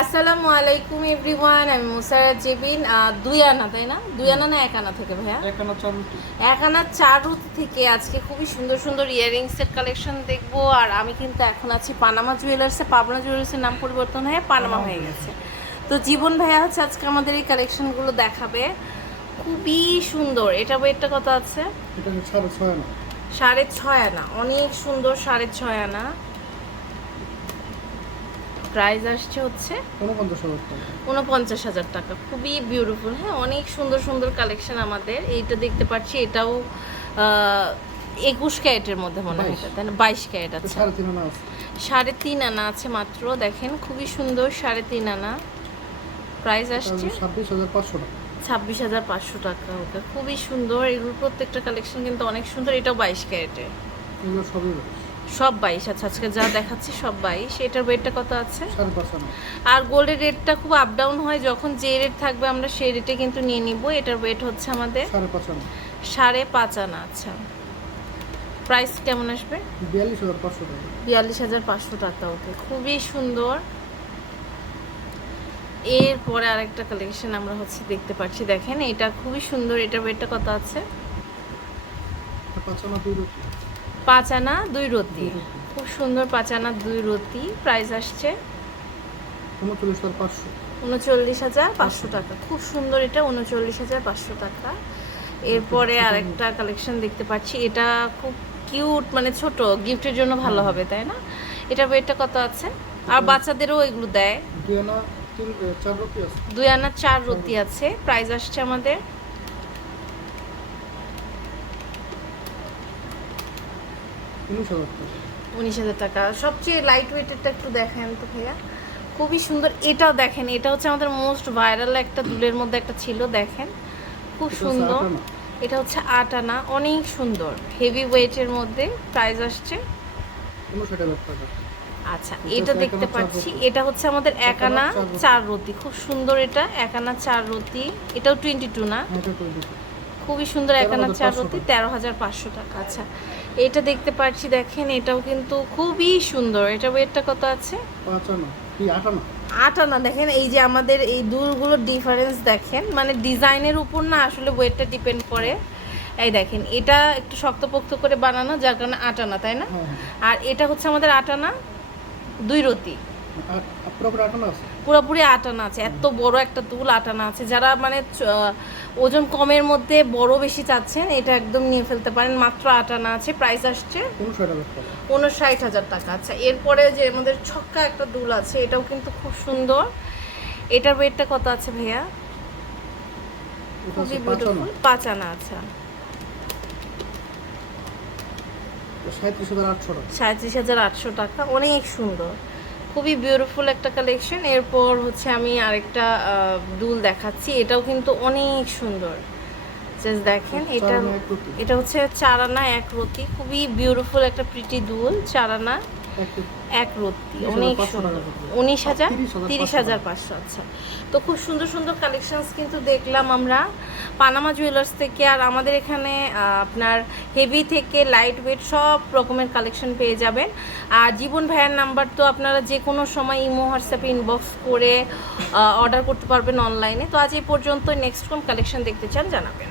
আসসালামু আলাইকুম এভরিওয়ান আমি মুসারাত জেবিন দুই আনা তাই না? দুই আনা না এক আনা থেকে ভাইয়া? এক আনা চার থেকে আজকে খুবই সুন্দর সুন্দর ইয়ারিংসের কালেকশন দেখব আর আমি কিন্তু এখন আছি পানামা জুয়েলার্সে পাবনা জুয়েলার্সের নাম পরিবর্তন হয়ে পানামা হয়ে গেছে। তো জীবন ভাইয়া হচ্ছে আজকে আমাদের এই কালেকশনগুলো দেখাবে। খুবই সুন্দর। এটা ওয়েটটা কত আছে? এটা হচ্ছে সাড়ে ছয় না সাড়ে ছয় আনা। অনেক সুন্দর সাড়ে ছয় আনা। প্রাইস আসছে হচ্ছে উনপঞ্চাশ হাজার টাকা। খুবই বিউটিফুল হ্যাঁ অনেক সুন্দর সুন্দর কালেকশন আমাদের। এইটা দেখতে পাচ্ছি এটাও একুশ ক্যারেটের মধ্যে মনে হয় তাই না? বাইশ ক্যারেট আছে। সাড়ে তিন আনা আছে। মাত্র দেখেন খুবই সুন্দর সাড়ে তিন আনা। প্রাইস আসছে ছাব্বিশ হাজার পাঁচশো টাকা। ছাব্বিশ হাজার পাঁচশো টাকা ওকে। খুবই সুন্দর এগুলোর প্রত্যেকটা কালেকশন কিন্তু অনেক সুন্দর এটাও বাইশ ক্যারেটের। এগুলো সবই বাইশ। সব বাইশ আচ্ছা আজকে যা দেখাচ্ছি সব বাইশ। এটার ওয়েটটা কত আছে? আর গোল্ডের রেটটা খুব আপ ডাউন হয় যখন যে রেট থাকবে আমরা সেই রেটে কিন্তু নিয়ে নিব। এটার ওয়েট হচ্ছে আমাদের সাড়ে পাঁচ আনা। আচ্ছা। প্রাইস কেমন আসবে? বিয়াল্লিশ হাজার পাঁচশো টাকা। ওকে। খুবই সুন্দর। এরপরে আরেকটা কালেকশন আমরা হচ্ছে দেখতে পাচ্ছি। দেখেন এটা খুবই সুন্দর। এটার ওয়েটটা কত আছে? পাঁচ আনা দুই রতি। খুব সুন্দর পাঁচ আনা দুই রতি। প্রাইস আসছে উনচল্লিশ হাজার পাঁচশো। উনচল্লিশ হাজার পাঁচশো টাকা। খুব সুন্দর এটা উনচল্লিশ হাজার পাঁচশো টাকা। এরপরে আরেকটা কালেকশন দেখতে পাচ্ছি। এটা খুব কিউট মানে ছোট গিফটের জন্য ভালো হবে তাই না? এটা ওয়েটটা কত আছে? আর বাচ্চাদেরও এগুলো দেয়। দুই আনা চার রুটি আছে। দুই আনা চার রতি আছে। প্রাইস আসছে আমাদের উনিশ হাজার টাকা। উনিশ হাজার টাকা। সবচেয়ে লাইট ওয়েটেরটা একটু দেখেন তো ভাইয়া। খুবই সুন্দর এটাও দেখেন এটা হচ্ছে আমাদের মোস্ট ভাইরাল একটা দুলের মধ্যে একটা ছিল দেখেন। খুব সুন্দর। এটা হচ্ছে আট আনা অনেক সুন্দর। হেভি ওয়েটের মধ্যে প্রাইস আসছে। আচ্ছা এটা দেখতে পাচ্ছি। এটা হচ্ছে আমাদের এক আনা চার রতি। খুব সুন্দর এটা এক আনা চার রতি এটাও টোয়েন্টি টু না দিতে খুবই সুন্দর এক আনা চার রতি তেরো হাজার পাঁচশো টাকা। আচ্ছা এটা দেখতে পাচ্ছি দেখেন এটাও কিন্তু খুবই সুন্দর। এটা ওয়েটটা কত আছে? পাঁচ আনা কি আট আনা দেখেন এই যে আমাদের এই দুলগুলোর ডিফারেন্স দেখেন মানে ডিজাইনের উপর না আসলে ওয়েটটা ডিপেন্ড করে। এই দেখেন এটা একটু শক্তপোক্ত করে বানানো যার কারণে আট আনা তাই না? হ্যাঁ আর এটা হচ্ছে আমাদের আট আনা দুই রতি। হ্যাঁ পুরোপুরি আট আনা আছে এত বড় একটা দুল আট আনা আছে। যারা মানে ওজন কমের মধ্যে বড় বেশি চাচ্ছেন এটা একদম নিয়ে ফেলতে পারেন। মাত্র আট আনা আছে প্রাইস আসছে উনষাট হাজার টাকা। আচ্ছা এরপরে যে আমাদের ছক্কা একটা দুল আছে এটাও কিন্তু খুব সুন্দর। এটার ওয়েটটা কত আছে ভাইয়া? খুবই পাঁচ আনা। বিউটিফুল আচ্ছা। সাঁত্রিশ হাজার আটশো টাকা অনেক সুন্দর। খুবই বিউটিফুল একটা কালেকশন এরপর হচ্ছে আমি আরেকটা আহ, দুল দেখাচ্ছি। এটাও কিন্তু অনেক সুন্দর। জাস্ট দেখেন এটা এক রুটি। এটা হচ্ছে চারানা একরতি। এক রতি খুবই বিউটিফুল একটা প্রিটি দুল চার আনা এক রত্তি উনিশ হাজার অনেক। উনিশ তিরিশ হাজার পাঁচশো। আচ্ছা। তো খুব সুন্দর সুন্দর কালেকশনস কিন্তু দেখলাম আমরা। পানামা জুয়েলার্স থেকে আর আমাদের এখানে আপনার হেভি থেকে লাইট ওয়েট সব রকমের কালেকশন পেয়ে যাবেন। আর জীবন ভাইয়ের নাম্বার তো আপনারা যে কোনো সময় ইমো হোয়াটসঅ্যাপে ইনবক্স করে অর্ডার করতে পারবেন অনলাইনে তো আজ এই পর্যন্ত নেক্সট কোন কালেকশন দেখতে চান জানাবেন।